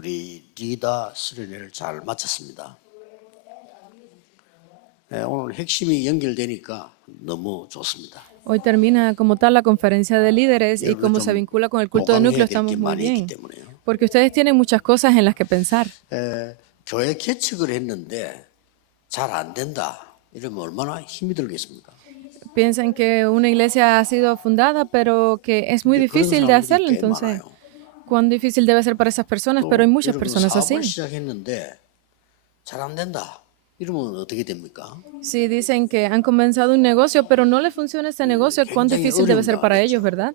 우리 리다 수련회를 잘 마쳤습니다. 오늘 핵심이 연결되니까 너무 좋습니다. Hoy termina como tal la conferencia de líderes y 여러분 como 좀 se vincula con el culto de 보강해야 núcleo 될 게 estamos muy 많이 있기 bien. 때문에요. Porque ustedes tienen muchas cosas en las que pensar. 교회 개척을 했는데 잘 안 된다. 이러면 얼마나 힘이 들겠습니까? Piensan que una iglesia ha sido fundada, pero que es muy 근데 그런 difícil de 사람들이 hacerlo. 꽤 Entonces, 많아요. cuán difícil debe ser para esas personas, pero hay 또 muchas 여러분 personas 사업을 así. 시작했는데 잘 안 된다. 이러면 어떻게 됩니까? Si dicen que han comenzado un negocio, pero no les funciona ese negocio, cuán 굉장히 difícil debe 어려운 ser para 당하겠죠. ellos, ¿verdad?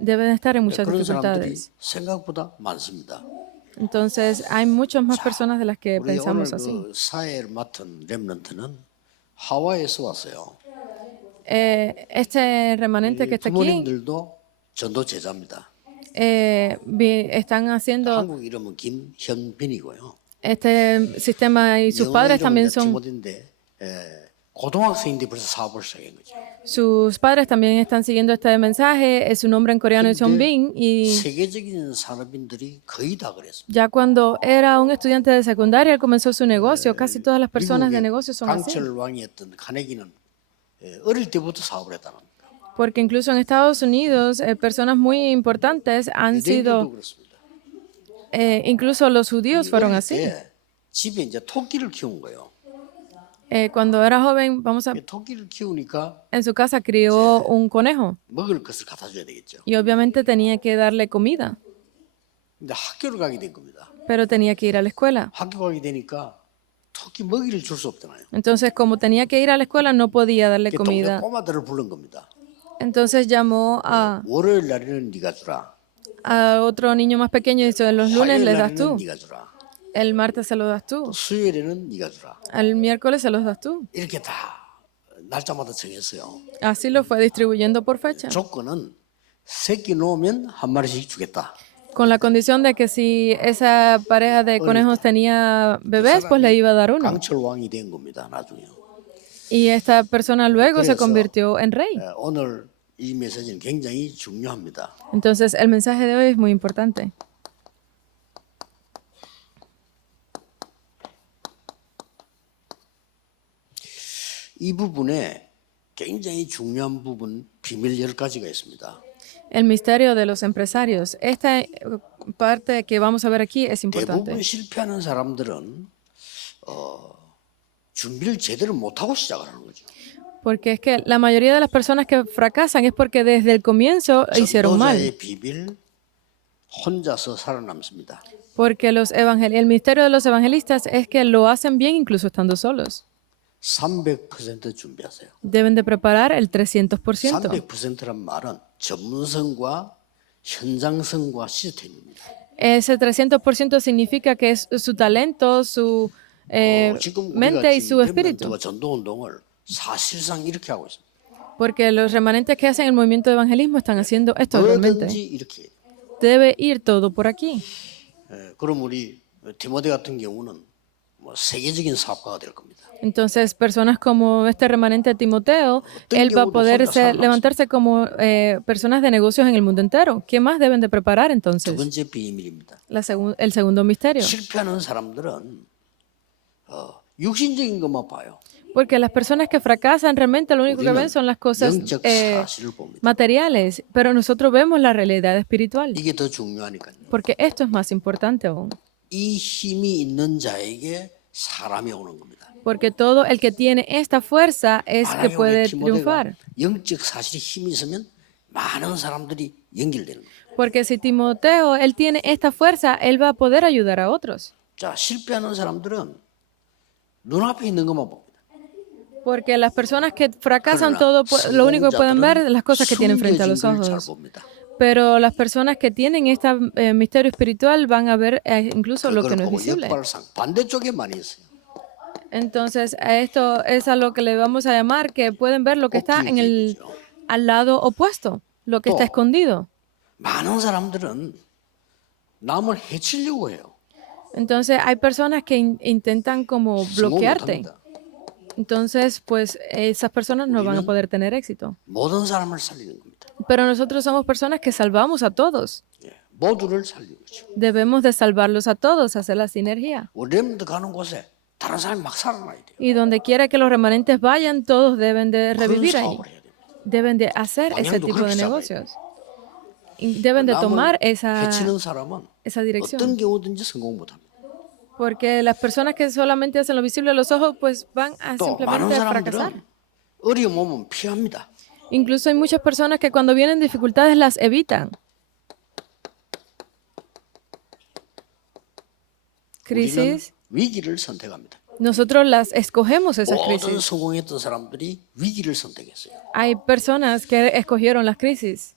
Deben estar en muchas 그런 사람들이 dificultades. 생각보다 많습니다. Entonces, hay muchas más personas de las que 우리 오늘 pensamos así. 그 사회를 맡은 렘넌트는 하와이에서 왔어요. Este remanente que está aquí 부모님들도 전도 제자입니다. están haciendo 한국 이름은 김현빈이고요. este sistema y sus 영어 padres 이름은 también 이제 son, 디모데인데 고등학생인데 벌써 사업을 시작한 거죠. sus padres también están siguiendo este mensaje. Su nombre en coreano es 근데 Hyunbin y 세계적인 산업인들이 거의 다 그랬습니다. ya cuando era un estudiante de secundaria, él comenzó su negocio. Casi todas las personas de 미국의 negocio son así. 강철 왕이었던 카네기는 어릴 때부터 사업을 했다는 거예요. Porque incluso en Estados Unidos, personas muy importantes han 유대인들도 sido, 그렇습니다. incluso los judíos fueron 어릴 así. 때 집에 이제 토끼를 키운 거예요. Cuando era joven, 토끼를 키우니까 en su casa crió un conejo 먹을 것을 갖다 줘야 되겠죠. y obviamente tenía que darle comida, 근데 학교를 가게 된 겁니다. pero tenía que ir a la escuela. 학교 가게 되니까 토끼 먹이를 줄 수 없잖아요. Entonces, como tenía que ir a la escuela, no podía darle 동네 comida. 꼬마들을 부른 겁니다. Entonces llamó 월요일 날에는 네가 주라. a otro niño más pequeño y dice, los lunes 화요일 les das 날에는 tú, 네가 주라. el martes se los das tú, 수요일에는 네가 주라. el miércoles se los das tú. 이렇게 다 날짜마다 정했어요. Así lo fue distribuyendo por fecha, 조건은 새끼 놓으면 한 마리씩 주겠다. con la condición de que si esa pareja de conejos tenía bebés, pues le iba a dar uno. 강철 왕이 된 겁니다. 나중에. Y esta persona luego se 그래서, convirtió en rey. 오늘 이 메시지는 굉장히 중요합니다. Entonces, el mensaje de hoy es muy importante. 이 부분에 굉장히 중요한 부분 비밀 10가지가 있습니다. El misterio de los empresarios. Esta parte que vamos a ver aquí es importante. 대부분 실패하는 사람들은 준비를 제대로 못하고 시작을 하는 거죠. Porque es que la mayoría de las personas que fracasan es porque desde el comienzo hicieron mal. 전도자의 비밀 혼자서 살아남습니다. Porque el misterio de los evangelistas es que lo hacen bien incluso estando solos. 300% 준비하세요. Deben de preparar el 300%. 300%란 말은 전문성과 현장성과 시스템입니다. Ese 300% significa que es su talento, su 지금 mente y 우리가 su 지금 espíritu. 렘넌트와 전도 운동을 사실상 이렇게 하고 있습니다. Porque los remanentes que hacen el movimiento de evangelismo están haciendo esto realmente. 뭐든지 이렇게. Debe ir todo por aquí. 그럼 우리 디모데 같은 경우는 뭐 세계적인 사업가가 될 겁니다. Entonces, personas como este remanente Timoteo, él va a poder levantarse como personas de negocios en el mundo entero. ¿Qué más deben de preparar 두 entonces? 번째 비밀입니다. El segundo misterio. 실패하는 사람들은 육신적인 것만 봐요. Porque las personas que fracasan realmente lo único que ven son las cosas 영적 사실을 봅니다. materiales, pero nosotros vemos la realidad espiritual. 이게 더 중요하니까요. Porque esto es más importante aún. 이 힘이 있는 자에게 사람이 오는 겁니다. Porque todo el que tiene esta fuerza es que 만약에 puede 우리 디모데가 triunfar. 영적 사실에 힘이 있으면 많은 사람들이 연결되는 거예요. Porque si Timoteo, él tiene esta fuerza, él va a poder ayudar a otros. 자, 실패하는 사람들은 눈앞에 있는 것만 봅니다. Porque las personas que fracasan 그러나 todo, lo único que pueden ver es las cosas que tienen frente a los 숨겨진 걸잘 ojos. 봅니다. Pero las personas que tienen este misterio espiritual van a ver incluso lo que 그걸 no es 보고 visible. 역발상 반대쪽에 많이 있어요. Entonces, a esto es a lo que le vamos a llamar que pueden ver lo que está en el al lado opuesto, lo que está escondido. 많은 사람들은 남을 해치려고 해요. Entonces, hay personas que intentan como 성공 bloquearte. 못합니다. Entonces, pues esas personas no van a poder tener éxito. 모든 사람을 살리는 겁니다. Pero nosotros somos personas que salvamos a todos. 모두를 살리고죠. Debemos de salvarlos a todos, hacer la sinergia. 우리 렘넌트 가는 곳에 다른 사람이 막 살아나야 돼요. Y donde quiera que los remanentes vayan, todos deben de 그런 revivir ahí. 사업을 해야 돼요. Deben de hacer ese 방향도 tipo 그렇게 de 잡아야 negocios. Y deben de 남을 tomar esa 해치는 사람은 dirección. 어떤 경우든지 성공 못합니다. Porque las personas que solamente hacen lo visible a los ojos, pues van a 또 많은 simplemente fracasar. 사람들은 어려움 오면 피합니다. Incluso hay muchas personas que cuando vienen dificultades las evitan. 우리는 Crisis, 위기를 선택합니다. nosotros las escogemos esas 모든 crisis. 성공했던 사람들이 위기를 선택했어요. Hay personas que escogieron las crisis.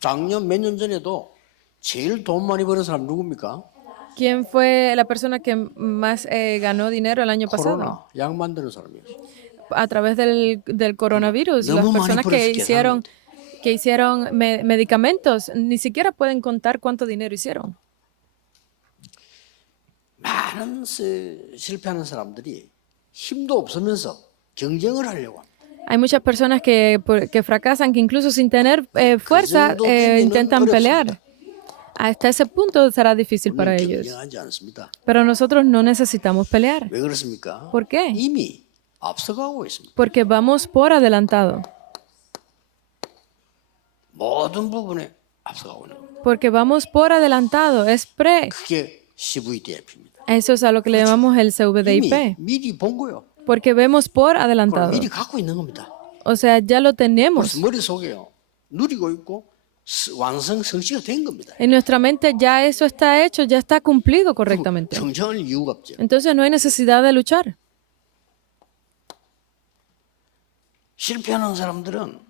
작년 몇 년 전에도 제일 돈 많이 버는 사람 누굽니까? ¿Quién fue la persona que más ganó dinero el año pasado? 코로나 약 만드는 사람이었어요. A través del coronavirus. Las 너무 많이 personas 벌었을 que hicieron medicamentos ni siquiera pueden contar cuánto dinero hicieron. 많은 실패하는 사람들이 힘도 없으면서 경쟁을 하려고 합니다. Hay muchas personas que fracasan, que incluso sin tener fuerza intentan pelear. Hasta ese punto será difícil para 우리는 ellos. 경쟁하지 않습니다. Pero nosotros no necesitamos pelear. 왜 그렇습니까? ¿Por qué? 이미 앞서가고 있습니다. Porque vamos por adelantado. 모든 부분에 앞서가고 있는 겁니다. Porque vamos por adelantado. Es pre. 그게 CVDF입니다. Eso es a lo que le llamamos el CVDIP. 미리 본 거요. Porque vemos por 그걸 adelantado. 미리 갖고 있는 겁니다. O sea, ya lo tenemos. 그래서 머릿속에요. 누리고 있고 완성 성취가 된 겁니다. En nuestra mente ya eso está hecho, ya está cumplido correctamente. 경쟁할 이유가 없죠. Entonces no hay necesidad de luchar. 실패하는 사람들은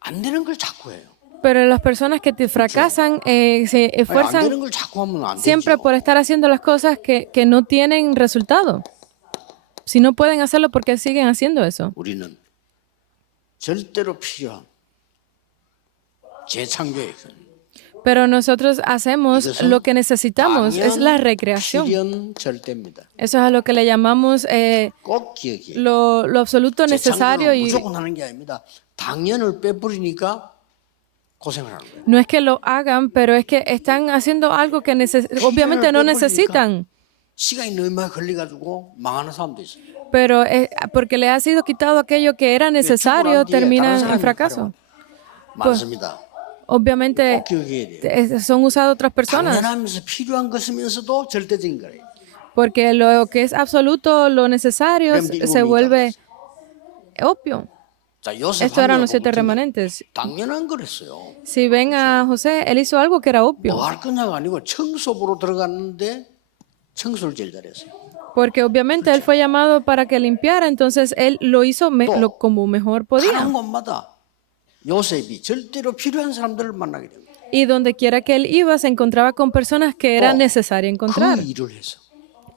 안 되는 걸 자꾸 해요. Pero las personas que te fracasan se 아니, 안 esfuerzan 되는 걸 자꾸 하면 안 siempre 되죠. por estar haciendo las cosas que no tienen resultado. Si no pueden hacerlo, ¿por qué siguen haciendo eso? 우리는 절대로 필요한 재창조의 Pero nosotros hacemos lo que necesitamos, es la recreación. 필연 절대입니다. Eso es a lo que le llamamos 꼭 기억해요. lo absoluto necesario 재창조는 y 무조건 하는 게 아닙니다. 당연을 빼버리니까 고생을 하는 거예요. no es que lo hagan, pero es que están haciendo algo que obviamente no necesitan, 시간이 너무 많이 걸려가지고 망하는 사람도 있어요. pero porque le ha sido quitado aquello que era necesario, 뒤에 다른 terminan 사람이 en fracaso. 많습니다. Obviamente 꼭 기억해야 돼요. son usadas otras personas, 당연하면서 필요한 것이면서도 절대적인 거예요. porque lo que es absoluto, lo necesario, se vuelve obvio. 자, 요셉 Esto eran los 합리하고 7 붙은 게 remanentes. 당연한 거랬어요. Si ven a José, él hizo algo que era obvio, 뭐 할 거냐가 아니고 청소부로 들어갔는데 청소를 제일 잘했어요. porque obviamente él fue llamado para que limpiara, entonces él lo hizo como mejor podía. 가는 곳마다 요셉이 절대로 필요한 사람들을 만나게 됩니다. Y donde quiera que él iba, se encontraba con personas que era necesario encontrar. 그 일을 해서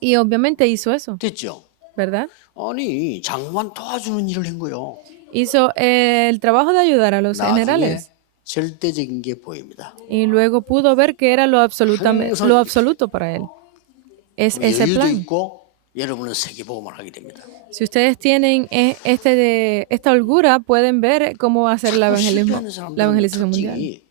Y obviamente hizo eso, 됐죠. ¿verdad? 아니 장관 도와주는 일을 한 거요. Hizo el trabajo de ayudar a los 나중에 generales. 절대적인 게 보입니다. Y luego pudo ver que era lo absoluto para él. Es ese 여유도 plan. 있고 여러분은 세계복음을 하게 됩니다. Si ustedes tienen esta holgura, pueden ver cómo hacer el evangelismo, la evangelización mundial. 특징이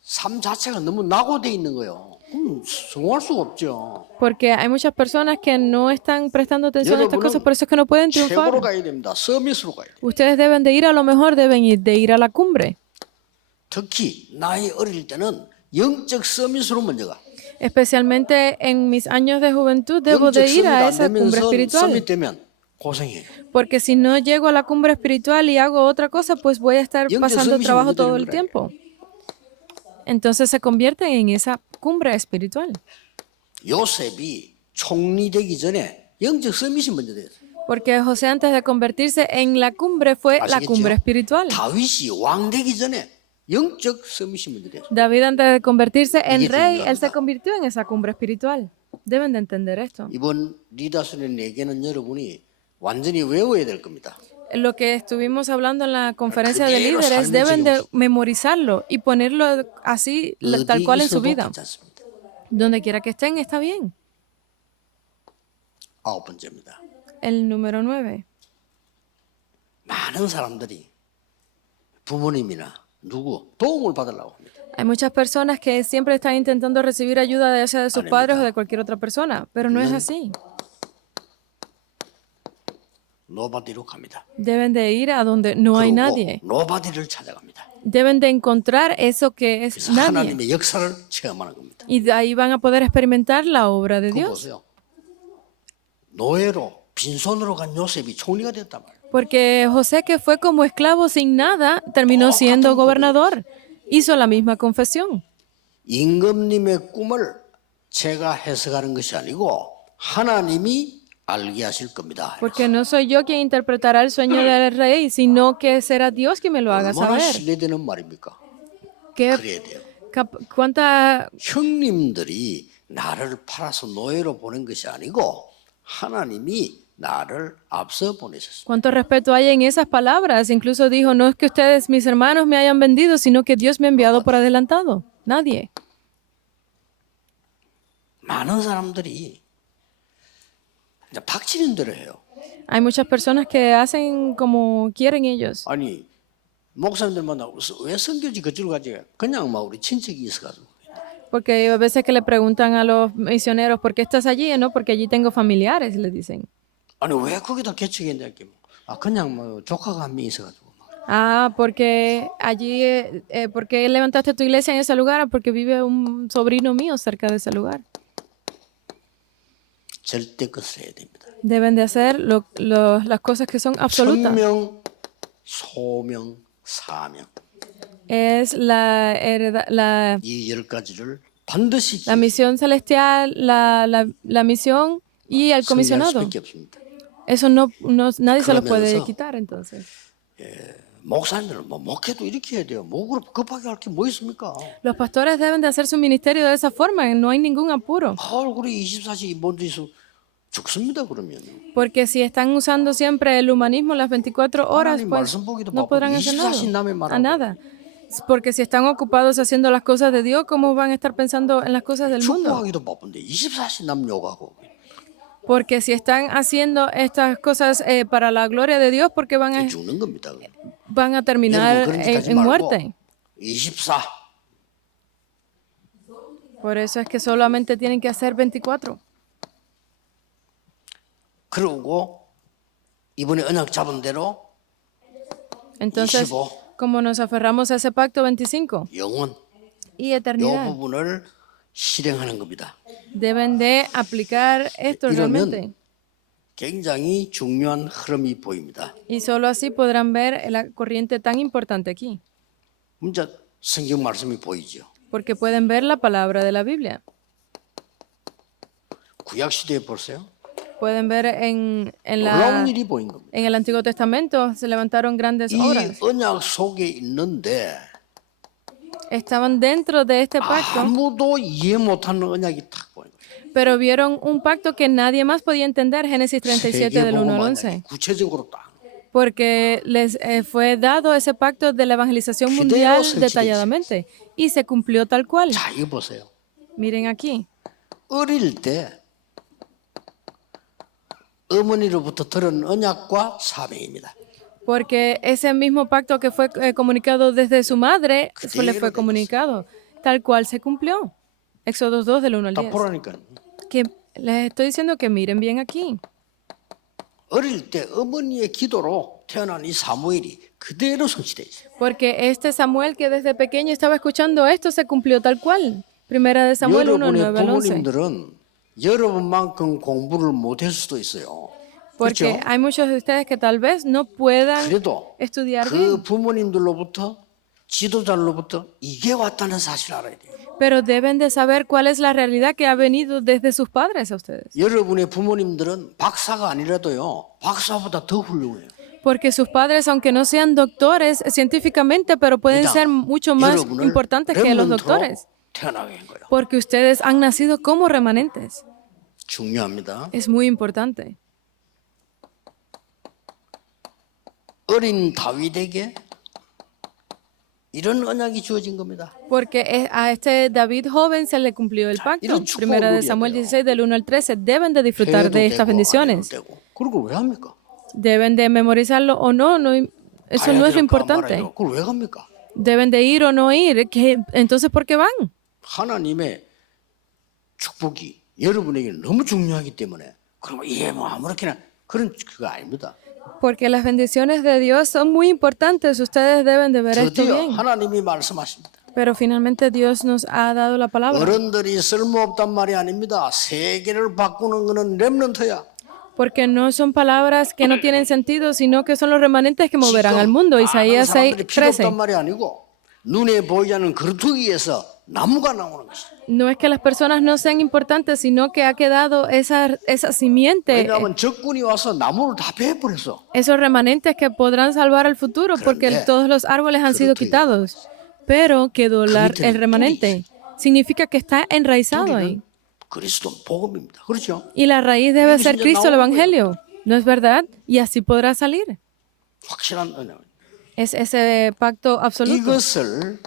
삶 자체가 너무 낙오돼 있는 거예요. 그럼 성공할 수가 없죠. Porque hay muchas personas que no están prestando atención a estas cosas, por eso es que no pueden triunfar. 최고로 가야 됩니다. 서밋으로 가야 돼요. Ustedes deben de ir a lo mejor, deben de ir a la cumbre. 특히 나이 어릴 때는 영적 서밋으로 먼저 가. Especialmente en mis años de juventud, debo de ir a esa cumbre espiritual. 서밋 되면 고생해요. Porque si no llego a la cumbre espiritual y hago otra cosa, pues voy a estar 영적 pasando 서밋이 trabajo 먼저 todo 되는 el 거예요. tiempo. Entonces se convierten en esa cumbre espiritual. 요셉이 총리 되기 전에 영적 서밋이 먼저 됐어요. Porque José antes de convertirse en la cumbre fue la 아시겠죠? cumbre espiritual. 다윗이 왕 되기 전에 영적 서밋이 먼저 됐어요. David antes de convertirse en 이게 rey, 중요합니다. él se convirtió en esa cumbre espiritual. Deben de entender esto. 이번 리더스의 얘기는 여러분이 완전히 외워야 될 겁니다. Lo que estuvimos hablando en la conferencia de 그대로 líderes, 삶의 deben de 지경이 memorizarlo y ponerlo así, tal 어디 cual en su 있어도 vida. 괜찮습니다. Donde quiera que estén, está bien. 9번째입니다. El número 9. 많은 사람들이 부모님이나 누구 도움을 받으려고 합니다. Hay muchas personas que siempre están intentando recibir ayuda ya sea de sus padres o de cualquier otra persona, pero no es así. 노바디로 갑니다. Deben de ir a donde no hay 그리고 nadie. 노바디를 찾아갑니다. Deben de encontrar eso que es 그래서 nadie. 하나님의 역사를 체험하는 겁니다. Y de ahí van a poder experimentar la obra de 그거 Dios. 보세요. 노예로 빈손으로 간 요셉이 총리가 됐단 말이에요. Porque José, que fue como esclavo sin nada, terminó siendo gobernador. Hizo la misma confesión. 임금님의 꿈을 제가 해석하는 것이 아니고 하나님이 알게 하실 겁니다. Porque no soy yo quien interpretará el sueño del rey, sino que será Dios quien me lo haga 얼마나 saber. 신뢰되는 말입니까? ¿Qué, 그래야 돼요. cuánta, 형님들이 나를 팔아서 노예로 보낸 것이 아니고 하나님이 나를 앞서 보내셨습니다. cuánto respeto hay en esas palabras? Incluso dijo, no es que ustedes, mis hermanos, me hayan vendido, sino que Dios me ha enviado por adelantado. Nadie. 많은 사람들이 이제 닥치는 대로 해요. Hay muchas personas que hacen como quieren ellos. 아니 목사님들 만나고 왜 선교지 그쪽으로 가지? 그냥 막 우리 친척이 있어가지고. Porque hay veces que le preguntan a los misioneros, ¿por qué estás allí? No, porque allí tengo familiares, les dicen. 아니 왜 거기다 개척했냐? 그냥 뭐 조카가 한 명 있어가지고. Ah, porque allí, ¿por qué levantaste tu iglesia en ese lugar? Porque vive un sobrino mío cerca de ese lugar. 절대 것을 해야 됩니다. Deben de hacer las cosas que son absolutas. 천명, 소명, 사명 Es 이 10가지를 반드시 la misión celestial, la misión y el 승리할 comisionado. 수밖에 없습니다. Eso nadie se lo puede 그러면서 quitar entonces. 목사님들은 뭐 목회도 이렇게 해야 돼요. 뭐 그렇게 급하게 할 게 뭐 있습니까? Los pastores deben de hacer su ministerio de esa forma, no hay ningún apuro. 얼굴이 24시 먼저 있어 죽습니다 그러면. Porque si están usando siempre el humanismo las 24 horas, 하나님 pues 말씀 보기도 no 바쁘고 podrán hacer 24시 남의 nada. A 말하고. nada. Porque si están ocupados haciendo las cosas de Dios, ¿cómo van a estar pensando en las cosas del mundo? 축구하기도 바쁜데 24시 남 욕하고. Porque si están haciendo estas cosas para la gloria de Dios, porque 죽는 겁니다. van a terminar 여러분, 그런 짓 하지 en 말고 muerte. 24. Por eso es que solamente tienen que hacer 24. 그러고 이번에 언약 잡은 대로 Entonces, 25. como nos aferramos a ese pacto 25 영원 y 이 eternidad, 부분을 실행하는 겁니다. deben de aplicar esto realmente. 이러면 굉장히 중요한 흐름이 보입니다. Y solo así podrán ver la corriente tan importante aquí, 문제 성경 말씀이 보이죠. porque pueden ver la palabra de la Biblia. 구약 시대에 보세요. Pueden ver 놀라운 일이 보인 겁니다. en el Antiguo Testamento se levantaron grandes 이 obras. 언약 속에 있는데 Estaban dentro de este pacto, 아무도 이해 못하는 언약이 딱 보인 거예요. pero vieron un pacto que nadie más podía entender, Génesis 37 del 1 al 11. 구체적으로 딱 Porque les fue dado ese pacto de la evangelización 그대로 mundial 설치돼 detalladamente y se cumplió tal cual. 자, 이거 보세요. Miren aquí, 어릴 때 어머니로부터 들은 언약과 사명입니다. porque ese mismo pacto que fue comunicado desde su madre le fue comunicado, tal cual se cumplió. Éxodo 2 del 1 al 딱 10. 보라니까. Que les estoy diciendo que miren bien aquí. 어릴 때 어머니의 기도로 태어난 이 사무엘이 그대로 성취돼 있어요. Porque este Samuel que desde pequeño estaba escuchando esto se cumplió tal cual. Primera de Samuel 1, 여러분의 9 al 11. 부모님들은 여러분만큼 공부를 못했을 수도 있어요. Porque 그렇죠? hay muchos de ustedes que tal vez no puedan 그래도 estudiar 그 bien, 부모님들로부터 지도자로부터 이게 왔다는 사실을 알아야 돼요. pero deben de saber cuál es la realidad que ha venido desde sus padres a ustedes. 여러분의 부모님들은 박사가 아니라도요. 박사보다 더 훌륭해요. Porque sus padres, aunque no sean doctores científicamente, pero pueden 일단 ser mucho más 여러분을 importantes que los 렘넌트로 doctores. 태어나게 한 거예요. Porque ustedes han nacido como remanentes. 중요합니다. Es muy importante. 어린 다윗에게 이런 언약이 주어진 겁니다. Porque a este David joven se le cumplió el pacto. 이런 축복을 Primera de 누려야 Samuel 돼요. 16 del 1 al 13. Deben de disfrutar 해도 de estas 되고 안 해도 bendiciones. 되고. 그걸 왜 합니까? Deben de memorizarlo o no, eso no es lo importante. 그걸 왜 합니까? Deben de ir o no ir. Entonces, ¿por qué van? 하나님의 축복이 여러분에게 너무 중요하기 때문에 그러면 뭐 아무렇게나 그런 그거 아닙니다. Porque las bendiciones de Dios son muy importantes. Ustedes deben de ver esto 드디어 bien. 하나님이 말씀하십니다. Pero finalmente Dios nos ha dado la palabra. 어른들이 쓸모없단 말이 아닙니다. 세계를 바꾸는 거는 렘넌트야. Porque no son palabras que no tienen sentido, sino que son los remanentes que moverán al mundo. 많은 Isaías 사람들이 필요 6:13. 없단 말이 아니고 눈에 보이지 않는 그루터기에서 나무가 나오는 것이죠. No es que las personas no sean importantes, sino que ha quedado esa simiente, 왜냐하면 적군이 와서 나무를 다 베어버렸어. esos remanentes que podrán salvar al futuro, porque todos los árboles han sido quitados. Pero quedó el remanente. Significa que está enraizado ahí. 그리스도 복음입니다. 그렇죠? Y la raíz debe ser Cristo, el Evangelio. ¿No es verdad? Y así podrá salir. 확실한 은혜. Es ese pacto absoluto. 이것을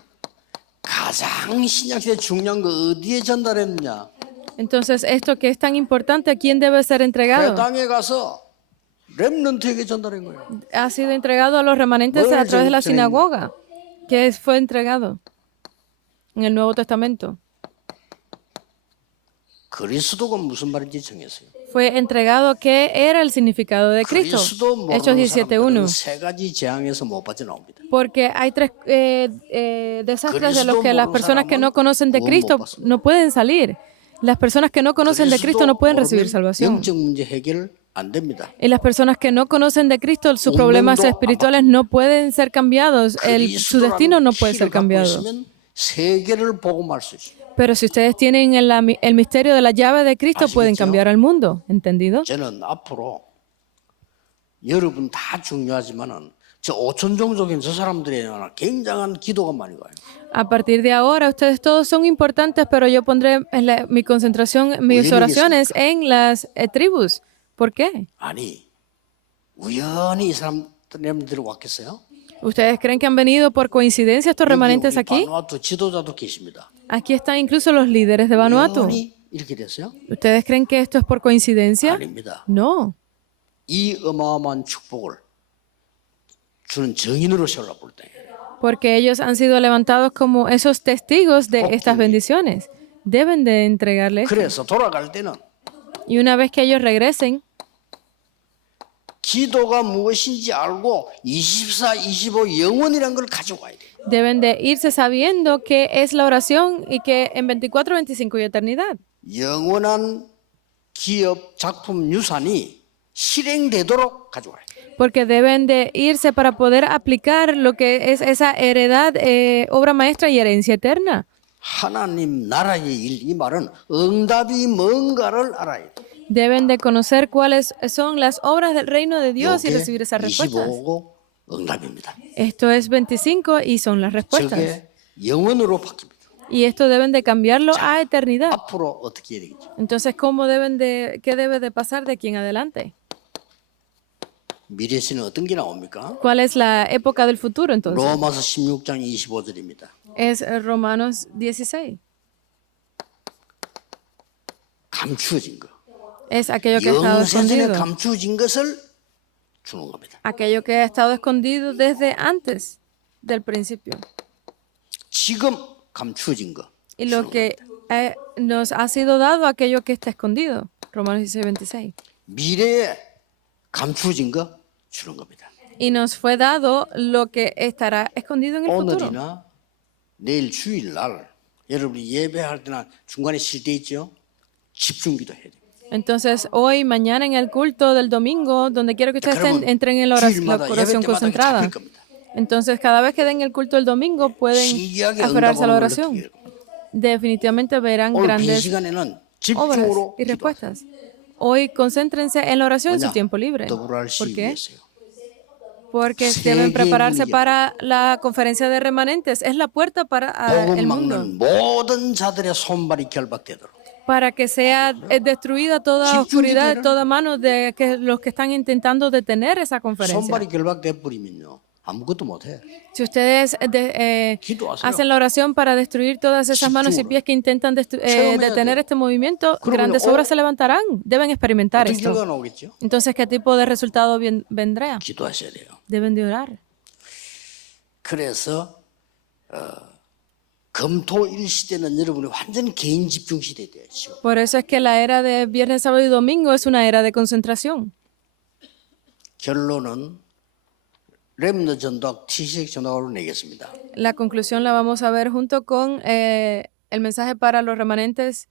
가장 신약시대 중요한 거 어디에 전달했느냐? Entonces, esto que es tan importante, ¿a quién debe ser entregado? 땅에 가서 렘넌트에게 전달한 거예요. Ha sido entregado a los remanentes a través de la sinagoga, fue entregado en el Nuevo Testamento. 그리스도가 무슨 말인지 정했어요. Fue entregado qué era el significado de Cristo. 그리스도 Hechos 모르는 사람들은 17:1. 세 가지 재앙에서 못 빠져나옵니다. Porque hay tres desastres de los que las personas que no conocen de Cristo no pueden salir. Las personas que no conocen de Cristo no pueden recibir salvación. 영적 문제 해결 안 됩니다. Y las personas que no conocen de Cristo, sus problemas espirituales no pueden ser cambiados. Su destino no puede ser cambiado. 세계를 복음할 수 있어요. Pero si ustedes tienen el misterio de la llave de Cristo, pueden cambiar al mundo. ¿Entendido? 저는 앞으로 여러분 다 중요하지만은 저 오천 종족인 저 사람들에 대한 굉장한 기도가 많이 가요. A partir de ahora, ustedes todos son importantes, pero yo pondré mi concentración, mis oraciones en las tribus. ¿Por qué? 아니 우연히 이 사람들이 왔겠어요? ¿Ustedes creen que han venido por coincidencia estos remanentes aquí? 바누아투 지도자도 계십니다. Aquí están incluso los líderes de Vanuatu. 우연히 이렇게 됐어요? ¿Ustedes creen que esto es por coincidencia? 아닙니다. No. 이 어마어마한 축복을 주는 증인으로 세우라 볼 때. Porque ellos han sido levantados como esos testigos de estas bendiciones. Deben de entregarles. 그래서 돌아갈 때는 Y una vez que ellos regresen, 기도가 무엇인지 알고 24, 25 영원이라는 걸 가져와야 돼. deben de irse sabiendo qué es la oración y que en 24, 25 y eternidad. 영원한 기업 작품 유산이 실행되도록 가져와야 돼. Porque deben de irse para poder aplicar lo que es esa heredad, obra maestra y herencia eterna. 하나님 나라의 일, 이 말은 응답이 뭔가를 알아야 돼. Deben de conocer cuáles son las obras del reino de Dios y recibir esas respuestas. 25고 응답입니다. Esto es 25 y son las respuestas. 저게 영원으로 바뀝니다. Y esto deben de cambiarlo a eternidad. 앞으로 어떻게 해야 되겠죠? Entonces, ¿qué debe de pasar de aquí en adelante? 미래시는 어떤 게 나옵니까? ¿Cuál es la época del futuro entonces? 로마서 16장 25절입니다. Es Romanos 16. 감추어진 거. Es aquello que ha estado 영세전에 escondido. 감추어진 것을 주는 겁니다. Aquello que ha estado escondido desde antes del principio. 지금 감추어진 거. Y lo que nos ha sido dado, aquello que está escondido. Romanos 16, 26. 미래에 감추어진 거 주는 겁니다. Y nos fue dado lo que estará escondido en el futuro. 오늘이나 내일 주일날 여러분이 예배할 때나 중간에 쉴 때 있죠? 집중기도 해야 돼요. Entonces, hoy, mañana en el culto del domingo, donde quiero que ustedes entren en la oración concentrada. Entonces, cada vez que den el culto el domingo, pueden aferrarse a la oración. Definitivamente verán 오늘 빈 grandes 시간에는 obras 집중으로 y 기도하세요. respuestas. Hoy, concéntrense en la oración en su 뭐냐? tiempo libre. 더불어 ¿Por 할시 qué? 위해서요. Porque 세계 deben prepararse 문제. para la conferencia de remanentes. Es la puerta para el 복음 mundo. 막는 모든 자들의 손발이 결박되도록. Para que sea destruida toda oscuridad, toda mano de los que están intentando detener esa conferencia. 손발이 결박돼 버리면요 아무것도 못해. Si ustedes 기도하세요. hacen la oración para destruir todas esas manos y pies que intentan detener este movimiento, grandes obras se levantarán. Deben experimentar 어떤 결과가 esto. 나오겠죠? Entonces, ¿qué tipo de resultado vendrá? 기도하셔야 돼요. Deben de orar. 그래서 금토일 시대는 여러분이 완전 개인 집중 시대 돼요. 지금. Por eso es que la era de viernes, sábado y domingo es una era de concentración. 결론은 렘너 전도학 TCX 전도학으로 내겠습니다. La conclusión la vamos a ver junto con el mensaje para los remanentes